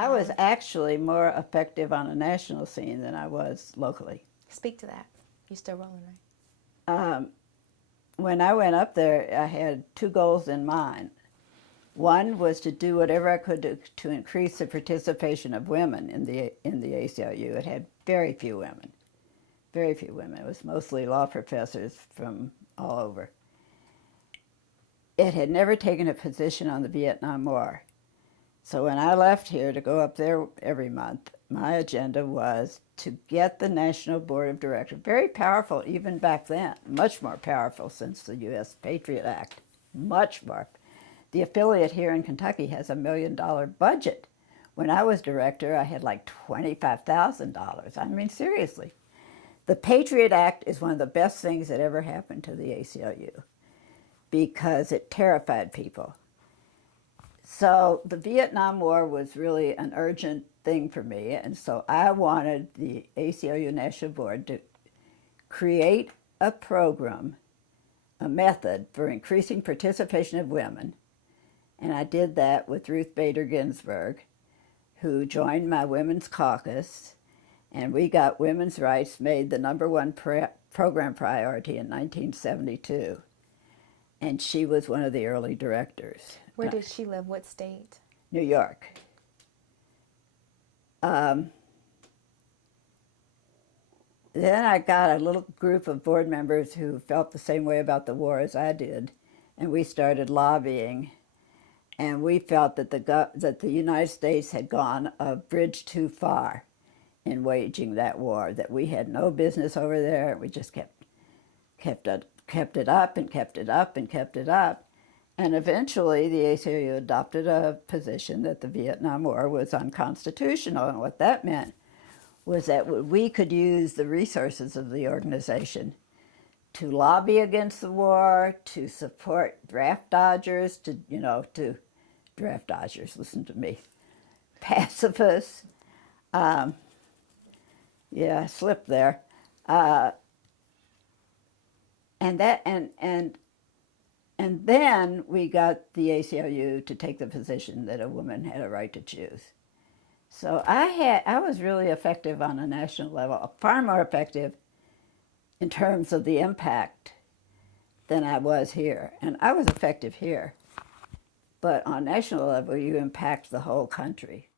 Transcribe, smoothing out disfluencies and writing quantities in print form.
I was actually more effective on a national scene than I was locally. Speak to that. You're still rolling, right? When I went up there, I had two goals in mind. One was to do whatever I could to increase the participation of women in the ACLU. It had very few women, very few women. It was mostly law professors from all over. It had never taken a position on the Vietnam War. So when I left here to go up there every month, my agenda was to get the National Board of Directors, very powerful even back then, much more powerful since the U.S. Patriot Act, much more. The affiliate here in Kentucky has $1 million budget. When I was director, I had like $25,000. I mean, seriously. The Patriot Act is one of the best things that ever happened to the ACLU because it terrified people. So the Vietnam War was really an urgent thing for me, and so I wanted the ACLU National Board to create a program, a method for increasing participation of women, and I did that with Ruth Bader Ginsburg, who joined my women's caucus, and we got women's rights made the #1 program priority in 1972. And she was one of the early directors. Where did she live? What state? New York. Then I got a little group of board members who felt the same way about the war as I did, and we started lobbying. And we felt that the United States had gone a bridge too far in waging that war, that we had no business over there. We just kept it up and kept it up and kept it up. And eventually the ACLU adopted a position that the Vietnam War was unconstitutional. And what that meant was that we could use the resources of the organization to lobby against the war, to support draft dodgers, to draft dodgers, listen to me, pacifists. Yeah, I slipped there. And then we got the ACLU to take the position that a woman had a right to choose. So I was really effective on a national level, far more effective in terms of the impact than I was here. And I was effective here. But on national level, you impact the whole country.